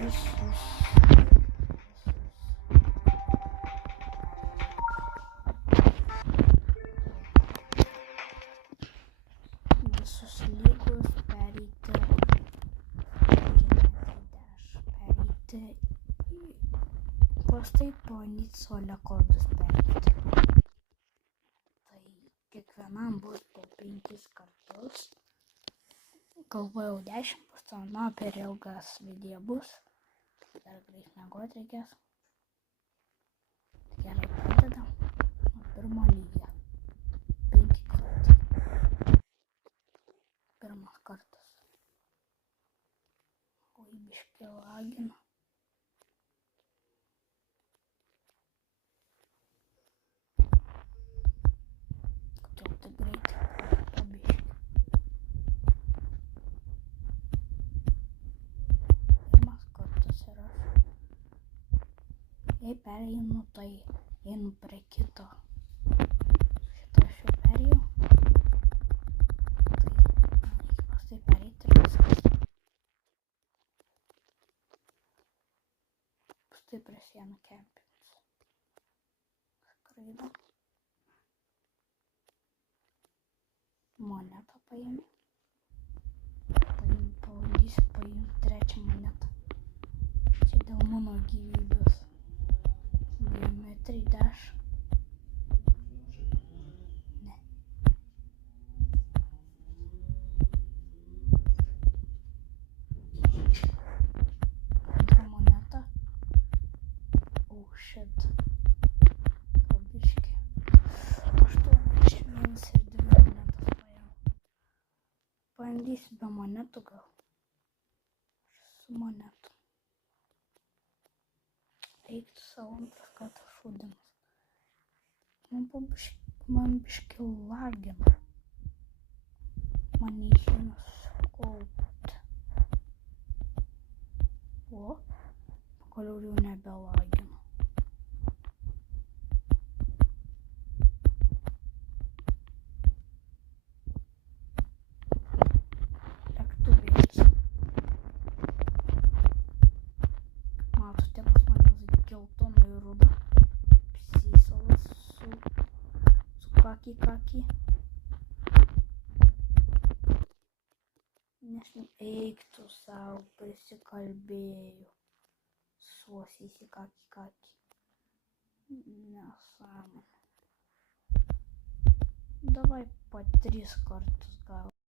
visus lygus pereiti paprastai pabandyti solo kodus pereiti. Tai kiekvienam bus po 5 kartus. Galvojau 10 bus, per ilgas video bus. Dar greit miegot reikės. Gerai, pradedam nuo pirmo lygio. 5 kartai. Pirmas kartas. Oi, biškį lagina. Kodėl taip greitai? Pabiškį. Pirmas kartas ir aš. Jei pereinu, tai einu prie kito. Šitą aš jau perėjau. Tai pereiti ir viskas. Paskui prie sienų kempingas. Skraidom. Monetą paėmė. Pabandysiu paimti trečią monetą. Čia dėl mano gyvybės. Biometrai daš. Ne. Antra moneta. Oh shit. Pabiškį. 81 ir 2 monetas paėmiau. Pabandysiu be monetų gal. Su monetų. Reiktų savo antras kartas šūdimas. Man biškį lagina. Man neišeina sukaupti. O, pagaliau jau nebelagina. Lėktuvėlis. Matote, pas manęs geltona ir ruda. Apsisalas su kaki. Nežinau, eik tu savo, prisikalbėjau. Suosiais į kaki. Nesąmonė. Davai po 3 kartus